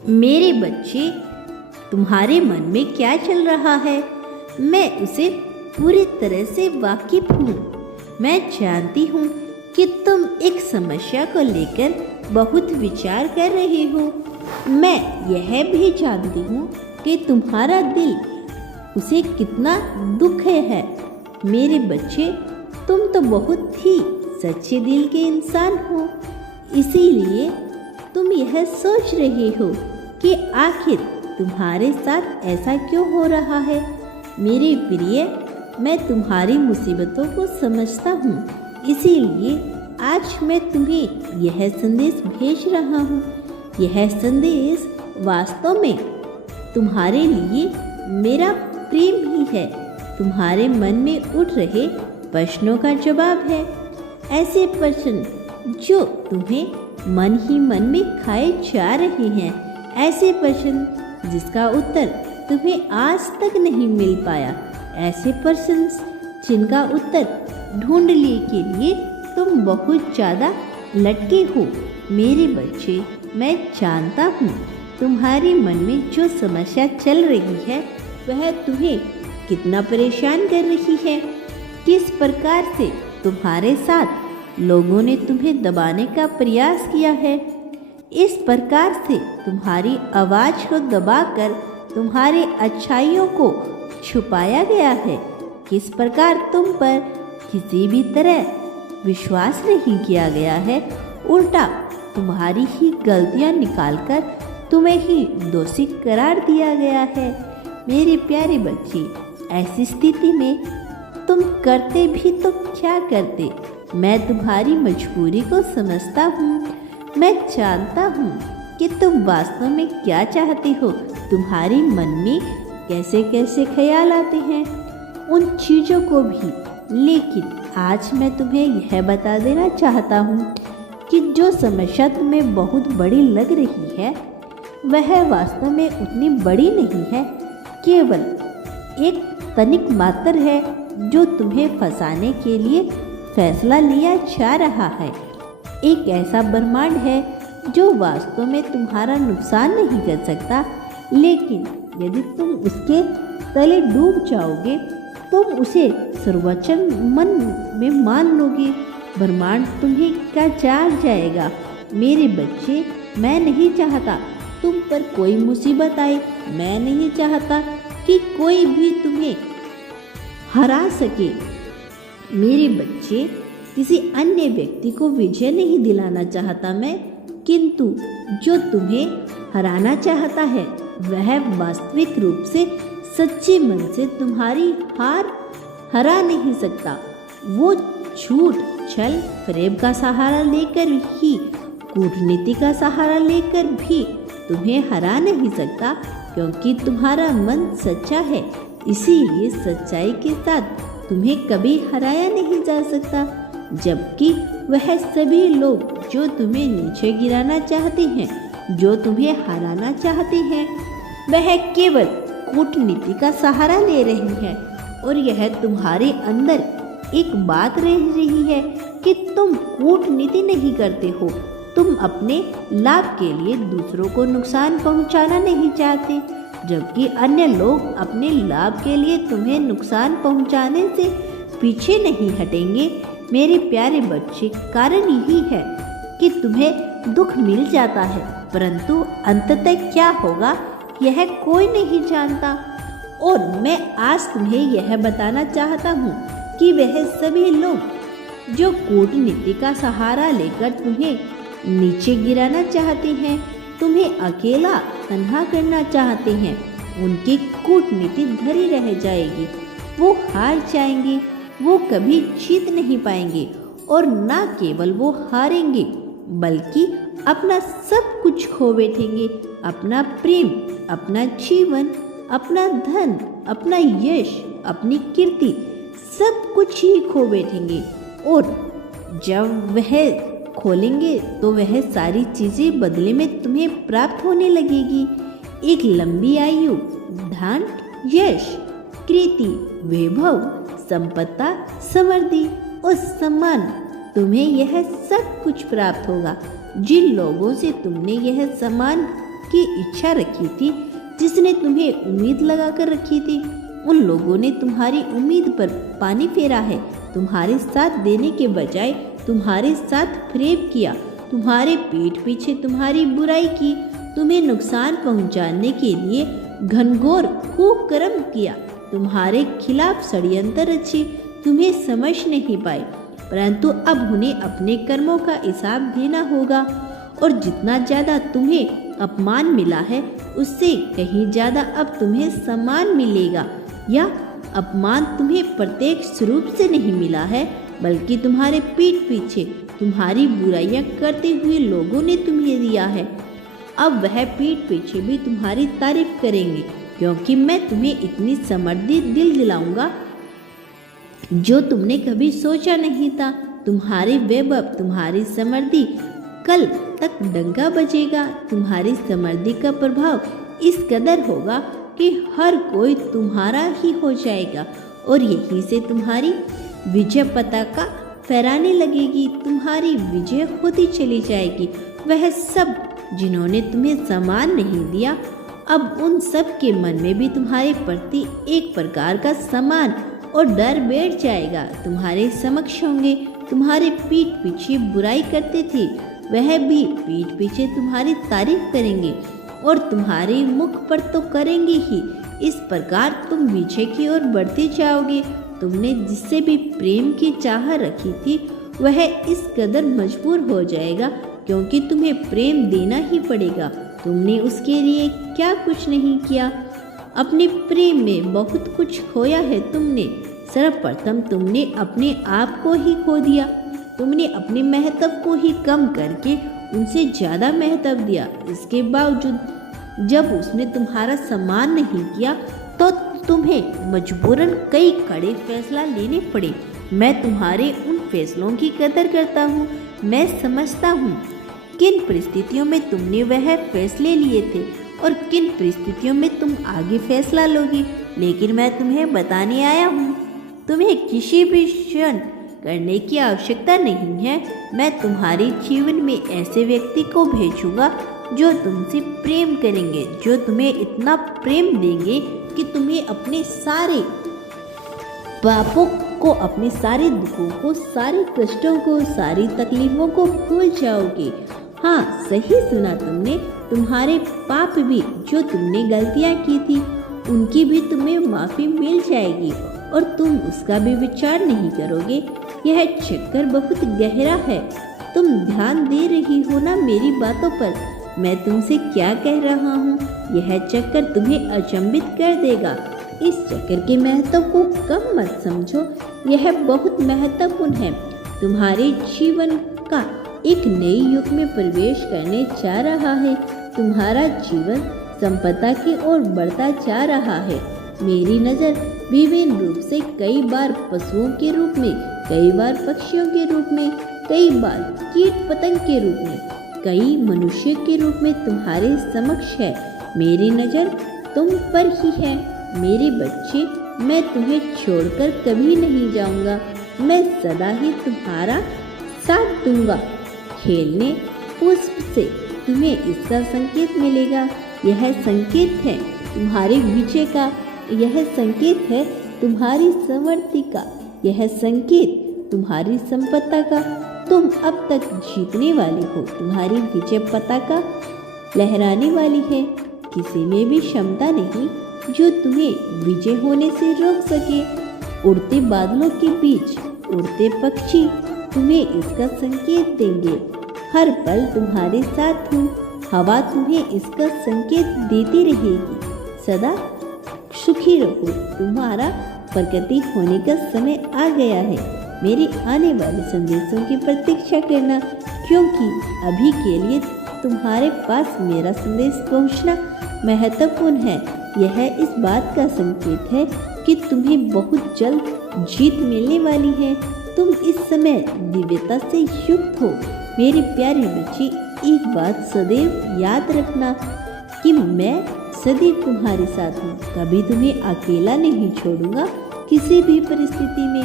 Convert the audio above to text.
मेरे बच्चे, तुम्हारे मन में क्या चल रहा है मैं उसे पूरी तरह से वाकिफ हूँ। मैं जानती हूँ कि तुम एक समस्या को लेकर बहुत विचार कर रहे हो। मैं यह भी जानती हूँ कि तुम्हारा दिल उसे कितना दुख है। मेरे बच्चे, तुम तो बहुत ही सच्चे दिल के इंसान हो, इसीलिए तुम यह सोच रहे हो कि आखिर तुम्हारे साथ ऐसा क्यों हो रहा है। मेरे प्रिय, मैं तुम्हारी मुसीबतों को समझता हूँ, इसीलिए आज मैं तुम्हें यह संदेश भेज रहा हूँ। यह संदेश वास्तव में तुम्हारे लिए मेरा प्रेम ही है, तुम्हारे मन में उठ रहे प्रश्नों का जवाब है। ऐसे प्रश्न जो तुम्हें मन ही मन में खाए जा रहे हैं, ऐसे प्रश्न जिसका उत्तर तुम्हें आज तक नहीं मिल पाया, ऐसे प्रश्न जिनका उत्तर ढूंढने के लिए तुम बहुत ज़्यादा लटके हो। मेरे बच्चे, मैं जानता हूँ तुम्हारे मन में जो समस्या चल रही है वह तुम्हें कितना परेशान कर रही है। किस प्रकार से तुम्हारे साथ लोगों ने तुम्हें दबाने का प्रयास किया है, इस प्रकार से तुम्हारी आवाज़ को दबाकर तुम्हारे अच्छाइयों को छुपाया गया है। किस प्रकार तुम पर किसी भी तरह विश्वास नहीं किया गया है, उल्टा तुम्हारी ही गलतियां निकालकर तुम्हें ही दोषी करार दिया गया है। मेरे प्यारे बच्चे, ऐसी स्थिति में तुम करते भी तो क्या करते। मैं तुम्हारी मजबूरी को समझता हूँ। मैं जानता हूँ कि तुम वास्तव में क्या चाहते हो, तुम्हारे मन में कैसे कैसे ख्याल आते हैं उन चीज़ों को भी। लेकिन आज मैं तुम्हें यह बता देना चाहता हूँ कि जो समस्या तुम्हें बहुत बड़ी लग रही है वह वास्तव में उतनी बड़ी नहीं है, केवल एक तनिक मात्र है जो तुम्हें फंसाने के लिए फैसला लिया जा रहा है। एक ऐसा ब्रह्मांड है जो वास्तव में तुम्हारा नुकसान नहीं कर सकता, लेकिन यदि तुम उसके तले डूब जाओगे तुम उसे सर्वोच्च मन में मान लोगे, ब्रह्मांड तुम्हें क्या जाग जाएगा। मेरे बच्चे, मैं नहीं चाहता तुम पर कोई मुसीबत आए, मैं नहीं चाहता कि कोई भी तुम्हें हरा सके। मेरे बच्चे, किसी अन्य व्यक्ति को विजय नहीं दिलाना चाहता मैं, किंतु जो तुम्हें हराना चाहता है वह वास्तविक रूप से सच्चे मन से तुम्हारी हार हरा नहीं सकता। वो झूठ, छल, फरेब का सहारा लेकर ही, कूटनीति का सहारा लेकर भी तुम्हें हरा नहीं सकता, क्योंकि तुम्हारा मन सच्चा है। इसीलिए सच्चाई के साथ तुम्हें कभी हराया नहीं जा सकता। जबकि वह सभी लोग जो तुम्हें नीचे गिराना चाहते हैं, जो तुम्हें हराना चाहते हैं, वह केवल कूटनीति का सहारा ले रही है। और यह तुम्हारे अंदर एक बात रह रही है कि तुम कूटनीति नहीं करते हो, तुम अपने लाभ के लिए दूसरों को नुकसान पहुंचाना नहीं चाहते, जबकि अन्य लोग अपने लाभ के लिए तुम्हें नुकसान पहुंचाने से पीछे नहीं हटेंगे। मेरे प्यारे बच्चे, कारण यही है कि तुम्हें दुख मिल जाता है, परंतु अंततः क्या होगा यह कोई नहीं जानता। और मैं आज तुम्हें यह बताना चाहता हूँ कि वह सभी लोग जो कूटनीति का सहारा लेकर तुम्हें नीचे गिराना चाहते हैं, तुम्हें अकेला तन्हा करना चाहते हैं, उनकी कूटनीति धरी रह जाएगी। वो हार जाएंगे, वो कभी जीत नहीं पाएंगे। और ना केवल वो हारेंगे बल्कि अपना सब कुछ खो बैठेंगे, अपना प्रेम, अपना जीवन, अपना धन, अपना यश, अपनी कीर्ति, सब कुछ ही खो बैठेंगे। और जब वह खोलेंगे तो वह सारी चीज़ें बदले में तुम्हें प्राप्त होने लगेगी। एक लंबी आयु, धन, यश, कीर्ति, वैभव, संपत्ति, समृद्धि और सम्मान, तुम्हें यह सब कुछ प्राप्त होगा। जिन लोगों से तुमने यह सम्मान की इच्छा रखी थी, जिसने तुम्हें उम्मीद लगा कर रखी थी, उन लोगों ने तुम्हारी उम्मीद पर पानी फेरा है। तुम्हारे साथ देने के बजाय तुम्हारे साथ फरेब किया, तुम्हारे पीठ पीछे तुम्हारी बुराई की, तुम्हें नुकसान पहुंचाने के लिए घनघोर कुकर्म किया, तुम्हारे खिलाफ षड्यंत्र रची, तुम्हें समझ नहीं पाए। परंतु अब उन्हें अपने कर्मों का हिसाब देना होगा, और जितना ज़्यादा तुम्हें अपमान मिला है उससे कहीं ज़्यादा अब तुम्हें सम्मान मिलेगा। या अपमान तुम्हें प्रत्यक्ष रूप से नहीं मिला है, बल्कि तुम्हारे पीठ पीछे तुम्हारी बुराइयां करते हुए लोगों ने तुम्हें दिया है। अब वह पीठ पीछे भी तुम्हारी तारीफ करेंगे, क्योंकि मैं तुम्हें इतनी समृद्धि दिलाऊंगा जो तुमने कभी सोचा नहीं था। तुम्हारी वैभव, तुम्हारी समृद्धि कल तक डंका बजेगा। तुम्हारी समृद्धि का प्रभाव इस कदर होगा कि हर कोई तुम्हारा ही हो जाएगा, और यहीं से तुम्हारी विजय पताका फहराने लगेगी। तुम्हारी विजय होती चली जाएगी। वह सब जिन्होंने तुम्हें सम्मान नहीं दिया, अब उन सब के मन में भी तुम्हारे प्रति एक प्रकार का सम्मान और डर बैठ जाएगा। तुम्हारे समक्ष होंगे, तुम्हारे पीठ पीछे बुराई करते थे, वह भी पीठ पीछे तुम्हारी तारीफ करेंगे, और तुम्हारे मुख पर तो करेंगे ही। इस प्रकार तुम विजय की ओर बढ़ते जाओगे। तुमने जिससे भी प्रेम की चाह रखी थी, वह इस कदर मजबूर हो जाएगा, क्योंकि तुम्हें प्रेम देना ही पड़ेगा। तुमने उसके लिए क्या कुछ नहीं किया। अपने प्रेम में बहुत कुछ खोया है तुमने। सर्वप्रथम तुमने अपने आप को ही खो दिया। तुमने अपने महत्व को ही कम करके उनसे ज़्यादा महत्व दिया। इसके बावजूद जब उसने तुम्हारा सम्मान नहीं किया, तो तुम्हें मजबूरन कई कड़े फैसला लेने पड़े। मैं तुम्हारे उन फैसलों की कदर करता हूँ। मैं समझता हूँ किन परिस्थितियों में तुमने वह फैसले लिए थे और किन परिस्थितियों में तुम आगे फैसला लोगे। लेकिन मैं तुम्हें बताने आया हूँ, तुम्हें किसी भी क्षण करने की आवश्यकता नहीं है। मैं तुम्हारे जीवन में ऐसे व्यक्ति को भेजूंगा जो तुमसे प्रेम करेंगे, जो तुम्हें इतना प्रेम देंगे कि तुम्हें अपने सारे पापों को, अपने सारे दुखों को, सारे कष्टों को, सारी तकलीफों को भूल जाओगे। हाँ, सही सुना तुमने। तुम्हारे पाप भी, जो तुमने गलतियाँ की थी, उनकी भी तुम्हें माफ़ी मिल जाएगी और तुम उसका भी विचार नहीं करोगे। यह चक्कर बहुत गहरा है। तुम ध्यान दे रही हो ना मेरी बातों पर? मैं तुमसे क्या कह रहा हूँ, यह चक्कर तुम्हें अचंभित कर देगा। इस चक्कर के महत्व को कम मत समझो, यह बहुत महत्वपूर्ण है। तुम्हारे जीवन का एक नए युग में प्रवेश करने जा रहा है। तुम्हारा जीवन संपदा की ओर बढ़ता जा रहा है। मेरी नज़र विभिन्न रूप से, कई बार पशुओं के रूप में, कई बार पक्षियों के रूप में, कई बार कीट पतंग के रूप में, कई मनुष्य के रूप में तुम्हारे समक्ष है। मेरी नज़र तुम पर ही है। मेरे बच्चे, मैं तुम्हें छोड़कर कभी नहीं जाऊंगा। मैं सदा ही तुम्हारा साथ दूंगा। खेलने पुष्प से तुम्हें इसका संकेत मिलेगा। यह संकेत है तुम्हारी विजय का, यह संकेत है तुम्हारी समृद्धि का, यह संकेत तुम्हारी संपदा का। तुम अब तक जीतने वाली हो। तुम्हारी विजय पताका लहराने वाली है। किसी में भी क्षमता नहीं जो तुम्हें विजय होने से रोक सके। उड़ते बादलों के बीच उड़ते पक्षी तुम्हें इसका संकेत देंगे। हर पल तुम्हारे साथ हूँ। हवा तुम्हें इसका संकेत देती रहेगी। सदा सुखी रहो। तुम्हारा प्रगति होने का समय आ गया है। मेरे आने वाले संदेशों की प्रतीक्षा करना, क्योंकि अभी के लिए तुम्हारे पास मेरा संदेश पहुंचना महत्वपूर्ण है। यह इस बात का संकेत है कि तुम्हें बहुत जल्द जीत मिलने वाली है। तुम इस समय दिव्यता से युक्त हो। मेरी प्यारी बच्ची, एक बात सदैव याद रखना कि मैं सदैव तुम्हारे साथ हूँ। कभी तुम्हें अकेला नहीं छोड़ूंगा किसी भी परिस्थिति में।